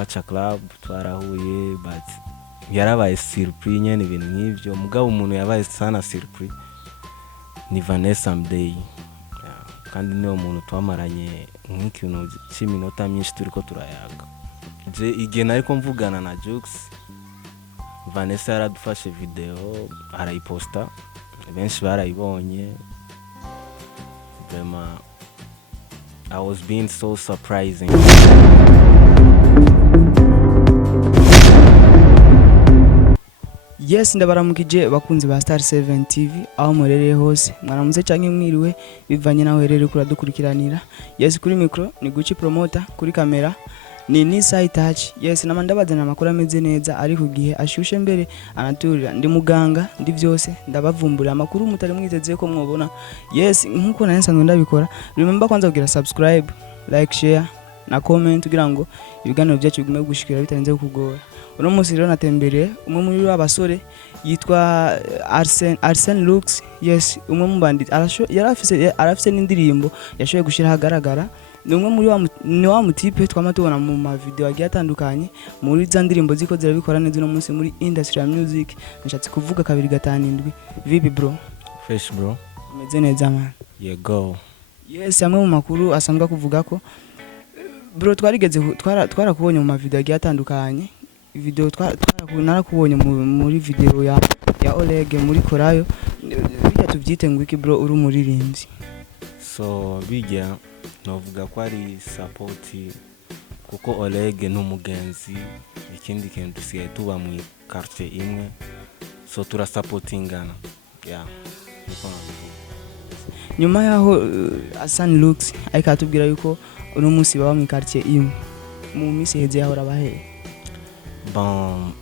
Pacha Club twarahuye but yarabaye surprise nyene ibintu nk'ivyo mugabo umuntu yabaye sana surprise ni Vanessa Mdey kandi niwe muntu twamaranye nk'ikintu cy'iminota myinshi turiko turayaga je igihe nariko mvugana na JUX Vanessa yaradufashe video arayiposta benshi barayibonye vraiment I was being so surprising. Yes, ndabaramukije bakunzi ba Star 7 TV aho murereye hose mwaramutse canke mwiriwe bivanye naho herere kura dukurikiranira. Yes, kuri micro ni Gucci promoter, kuri kamera ni Nisa Touch. Yes, namandabazana amakuru ameze neza ari ku gihe ashushe mbere anaturira ndi muganga ndi byose ndabavumbura amakuru mutari mwiteze ko mwobona. Yes, nkuko nansanzwe ndabikora. Remember kwanza kugira subscribe, like, share na comment kugira ngo ibiganiro byacu bigume gushikira bitarenze kugora. Uno munsi rero natembereye umwe muri abasore yitwa Arsene JUX. Yes, umwe mu bandit yarafise n'indirimbo yashoboye gushira hagaragara. Ni umwe muri wa mutipe twama tubona mu ma video agiye atandukanye muri za ndirimbo ziko zirabikora neza. Uno munsi muri industry ya music nashatse kuvuga 257. Vipi bro? Fresh bro. Meze neza man. Yeah go. Yes, amwe mu makuru asanzwe kuvuga ko bro twarakubonye mu ma video agiye atandukanye. Video narakubonye muri video ya Oleg muri korayo bijya tubyite ngo iki bro uri umuririmbyi. So bijya novuga ko ari support kuko Oleg n'umugenzi ikindi kintu dusigaye tuba mu quartier imwe so tura supportingana. Yeah. Nyuma yaho Arsene JUX ariko atubwira yuko uno munsi baba mu quartier imwe mu misi heze yaho rabahe. Bon,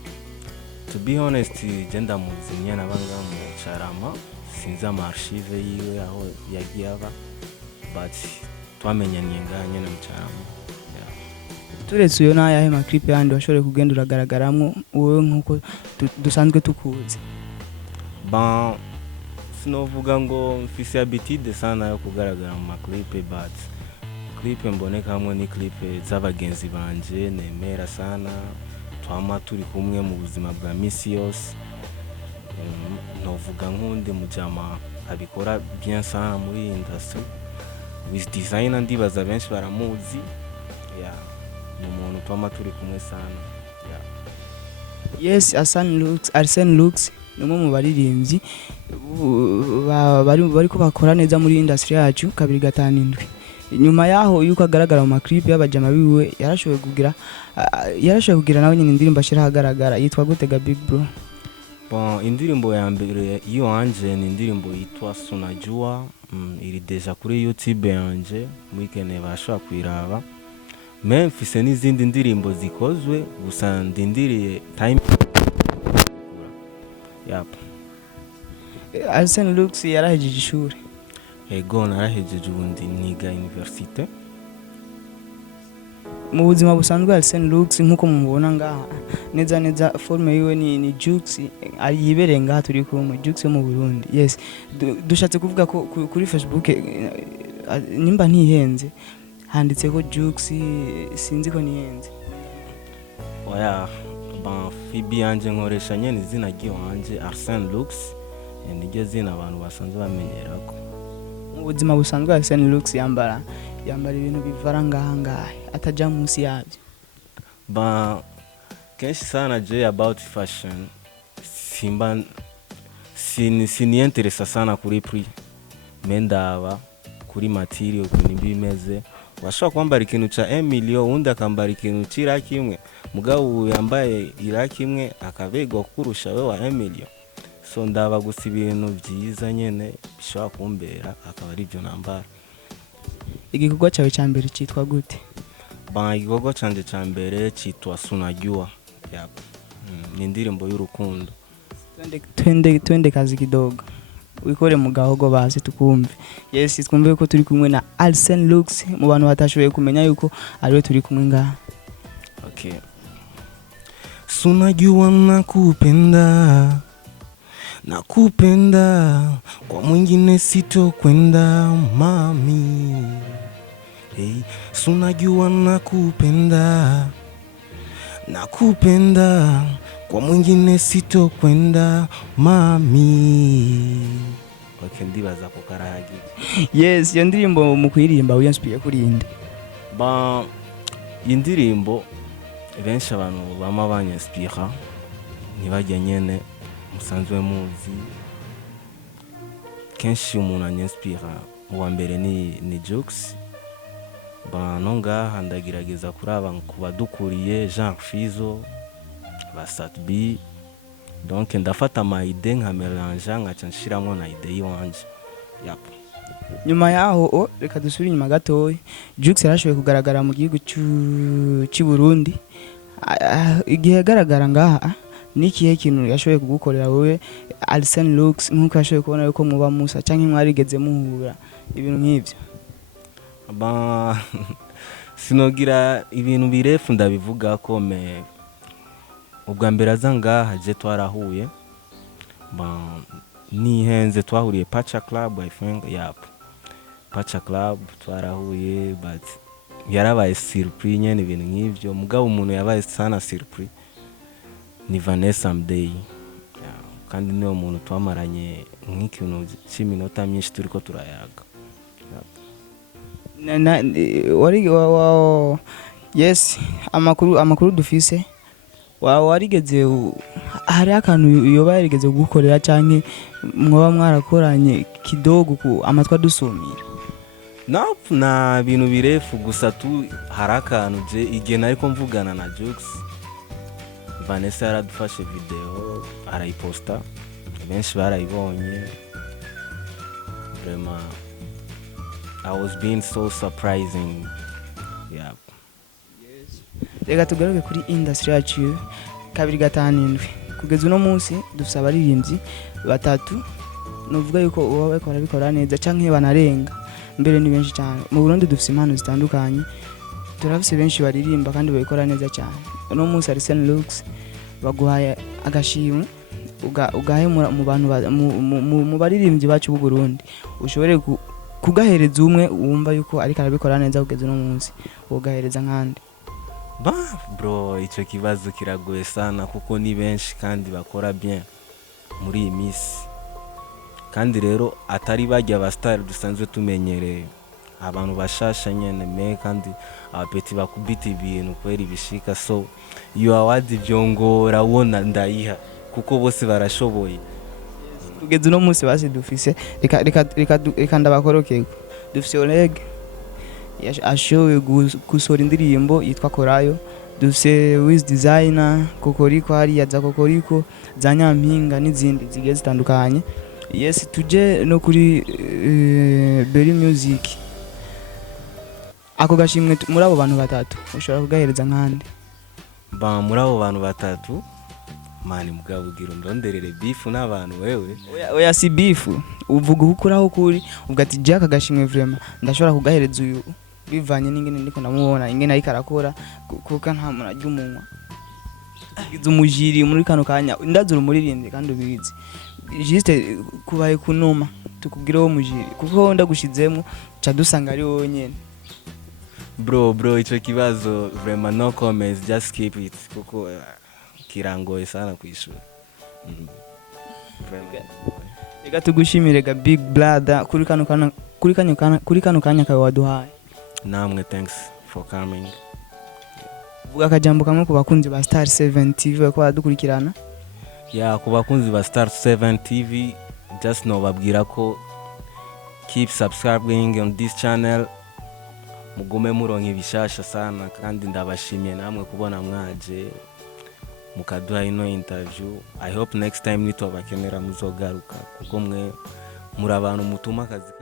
to be honest, genda muzinya nabanga mu Charama sinza amarchive yiwe aho yagiye aba but twamenyanye nganye na Charama. Turetse uyo na yahe ma clip yandi washore kugenda uragaragaramwo wowe nkuko dusanzwe tukuzi. Bon, sinovuga ngo mfise habitude sana yo kugaragara mu clip but clip mboneka hamwe ni clip z'abagenzi banje nemera sana. Twama turi kumwe mu buzima bwa misi yose. Novuga nkunde mujama abikora bien sana muri industry with designer ndibaza benshi baramuzi. Yeah, ni umuntu twama turi kumwe sana. Yeah. Yes, Arsene JUX ni umwe mu baririmbyi bariko bakora neza muri industry yacu 257. Nyuma yaho yuko agaragara mu clip y'abajama biwe yarashoboye kugira nawe nyine indirimbo ashira hagaragara yitwa gutega big bro. Bon, indirimbo ya mbere iyo anje ni indirimbo yitwa Sunajua. Iri deja kuri YouTube yanje mwikene bashobora kwiraba. Memphis n'izindi ndirimbo zikozwe gusa ndindiriye time. Yap. Arsene JUX yarahejeje ishuri. Ego narahejeje ubundi niga universite. Mu buzima busanzwe Arsene JUX nkuko mumubona ngaha neza forme yiwe ni JUX yibereye ngaha turi kumwe JUX yo mu Burundi. Yes, dushatse kuvuga ko kuri Facebook nimba ntihenze handitse ko JUX sinzi ko nihenze. Oya ba Fibi yanje nkoresha nyene izina ry'wanje Arsene JUX niryo zina abantu basanzwe bamenyerako. Mu buzima busanzwe Arsene JUX yambara ibintu bivara ngaha ataja munsi yabyo. Ba kenshi sana je about fashion simba sini interesa sana kuri prix mendaba kuri material kuni bimeze washaka kwambara ikintu cha 1 million undi akambara ikintu cira kimwe mugabo yambaye ira kimwe akabego kurusha we wa 1 million. So ndaba gusa ibintu byiza nyene bishobora kumbera akaba ari byo nambara. Igikorwa cyawe cyambere cyitwa gute? Ba igikorwa canje cyambere cyitwa Sunajua. Yap. Ni indirimbo y'urukundo. Twende kazi kidogo. Wikore mu gahogo basi tukumve. Yes, twumve ko turi kumwe na Arsene JUX mu bantu batashoboye kumenya yuko ariwe turi kumwe ngaha. Okay. Sunajua nakupenda kwa mwingine sitokwenda mami. Hey, sunajua nakupenda nakupenda kwa mwingine sitokwenda mami. Okay, ndibaza ko karahagije. Yes, iyo ndirimbo mu kuririmba wiyanspiye kurinde. Ba indirimbo benshi abantu bama banyaspira ntibajya nyene musanzwe muzi. Kenshi umuntu anyaspira uwa mbere ni JUX. Ba nonga ndagerageza kuraba kubadukuriye Jean Fizo ba Satbi. Donc ndafata ama idée nka mélange ngaca nshiramo na idée yiwanje. Yap. Nyuma yaho reka dusubire inyuma gatoya. JUX yarashoboye kugaragara mu gihugu cy'u Burundi. Igihe yagaragara ngaha nikihe kintu yashoboye kugukorera wowe Arsene JUX nkuko yashoboye kubona yuko muba musa canke mwarigeze muhura ibintu nk'ivyo? Ba sinogira ibintu birefu ndabivuga ko me ubwa mbere aza ngaha je twarahuye. Ba nihenze twahuriye Pacha Club, I think. Yap, Pacha Club twarahuye, but yarabaye surprise nyene ibintu nk'ivyo. Mugabo umuntu yabaye sana surprise ni Vanessa Mdei. Kandi niwe muntu twamaranye nk'ikintu cy'iminota myinshi turiko turayaga. Yes, amakuru dufise warigeze hari akantu yoba yarigeze gukorera canke mwoba mwarakoranye kidogo ku amatwa dusumira? Nope, na bintu birefu gusa tu hari akantu je igihe nariko mvugana na JUX. Vanessa yaradufashe video arayiposta, benshi barayibonye. Vraiment I was being so surprising. Yeah. Yes. Reka tugaruke kuri industry yacu 257 kugeza uno munsi dufite abaririmbyi batatu. Nuvuga yuko uwo bariko barabikora neza canke banarenga mbere ni benshi cyane. Mu Burundi dufite impano zitandukanye, turafise benshi baririmba kandi babikora neza cyane. Uno munsi Arsene JUX baguhaye agashimwe ugahe mu bantu mu baririmbyi bacu b'u Burundi, ushobore kugahereza umwe wumva yuko ariko arabikora neza kugeza uno munsi, ugahereza nkande? Ba bro, ico kibazo kiragoye sana kuko ni benshi kandi bakora bien muri iyi misi. Kandi rero atari bajya ba star dusanzwe tumenyereye, abantu bashasha nyene me kandi abapeti bakubita ibintu kweri bishika. So you award vyongora wona ndayiha kuko bose barashoboye. Kugeza uno munsi basi dufise reka ndabakorokeye. Dufise Oleg ashoboye gusora indirimbo yitwa Korayo. Dufise Wiz Designer, Kokoriko hariya za Kokoriko, za Nyampinga n'izindi zigiye zitandukanye. Yes, tuje no kuri Berry Music. Ako gashimwe muri abo bantu batatu ushobora kugahereza nkande? Ba muri abo bantu batatu mani mugabo ugira ndonderere beef n'abantu wewe. Oya si beef, uvuga ukuraho kuri uvuga ati JUX agashimwe vraiment ndashobora kugahereza uyu bivanye n'ingene ndiko ndamubona ingene ariko arakora kuko nta muntu ajya umunwa. Gize umujiri muri kano kanya ndazura umuririmbyi kandi ubizi. Juste kubaye kunoma tukugira wo mujiri kuko ndagushizemo cha dusanga ari wowe nyene. Bro ico kibazo vraiment no comments, just keep it kuko kirangoye sana kwishura. Reka tugushimire ga big brother kuri kano kanya kawe waduhaye. Namwe thanks for coming. Vuga akajambo kamwe ku bakunzi ba Star 7 TV bako badukurikirana. Ya ku bakunzi ba Star 7 TV just no babwira ko keep subscribing on this channel. Mugume muronke ibishasha sana kandi ndabashimiye namwe kubona mwaje mukaduha ino interview. I hope next time nitwabakenera muzogaruka kuko mwe muri abantu mutuma akazi.